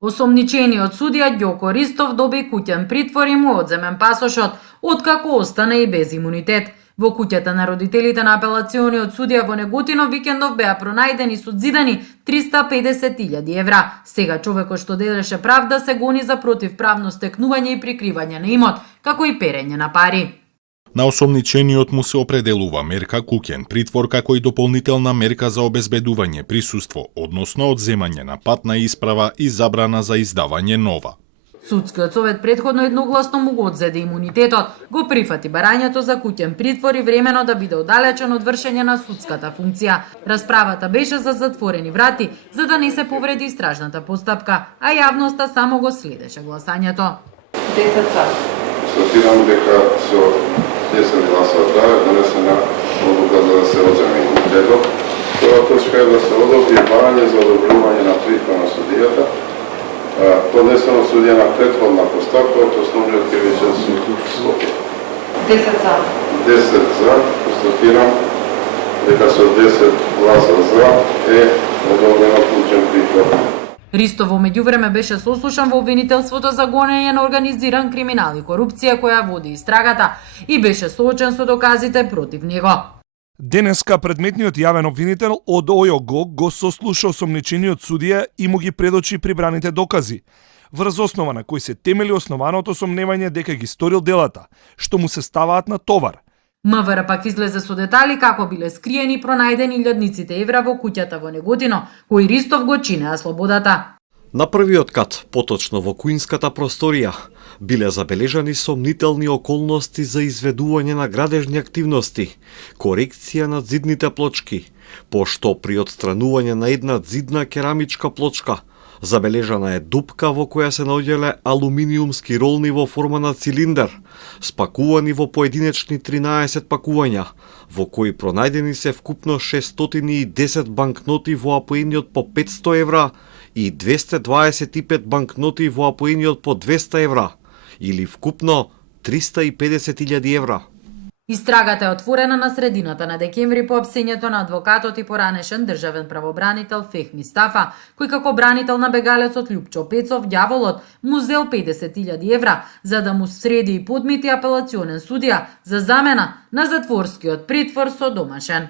Осомничениот судија Ѓоко Ристов доби куќен притвор и му одземен пасошот, откако остана и без имунитет. Во куќата на родителите на апелациониот судија во Неготино викендов беа пронајдени со зидани 350.000 евра. Сега човекот што делеше правда се гони за противправно стекнување и прикривање на имот, како и перење на пари. На осомничениот му се определува мерка куќен притвор како и дополнителна мерка за обезбедување присуство, односно одземање на патна исправа и забрана за издавање нова. Судскиот совет претходно едногласно му го одзеде имунитетот, го прифати барањето за куќен притвор и времено да биде оддалечен од вршење на судската функција. Расправата беше за затворени врати, за да не се повреди истражната постапка, а јавноста само го следеше гласањето. 10 сат. Констатирам дека со 10 гласови за е донесена одлука за да се одземе имунитетот. Прва точка е да се одобри барање за одобрување на притвор на судијата, поднесено судија на претходна постапка од Основниот кривичен суд Скопје. 10 за. 10 за, констатирам дека со 10 гласа за е одобрено куќен притвор. Ристов во меѓувреме беше сослушан во обвинителството за гонење на организиран криминал и корупција која води истрагата и беше соочен со доказите против него. Денеска предметниот јавен обвинител од ОЈО го сослуша осомничениот судија и му ги предочи прибраните докази, врз основа на кои се темели основаното сомневање дека ги сторил делата, што му се ставаат на товар. МВР пак излезе со детали како биле скриени и пронајдени илјадниците евра во куќата во Неготино, кои Ристов го чинеа слободата. На првиот кат, поточно во куинската просторија, биле забележани сомнителни околности за изведување на градежни активности, корекција на зидните плочки, пошто при отстранување на една зидна керамичка плочка забележана е дупка во која се наоѓале алуминиумски ролни во форма на цилиндер, спакувани во поединечни 13 пакувања, во кои пронајдени се вкупно 610 банкноти во апоениот по 500 евра и 225 банкноти во апоениот по 200 евра, или вкупно 350.000 евра. Истрагата е отворена на средината на декември по апсењето на адвокатот и поранешен државен правобранител Фехми Стафа, кој како бранител на бегалецот Љупчо Пецов, ѓаволот, му зел 50.000 евра за да му среди и подмити апелационен судија за замена на затворскиот притвор со домашен.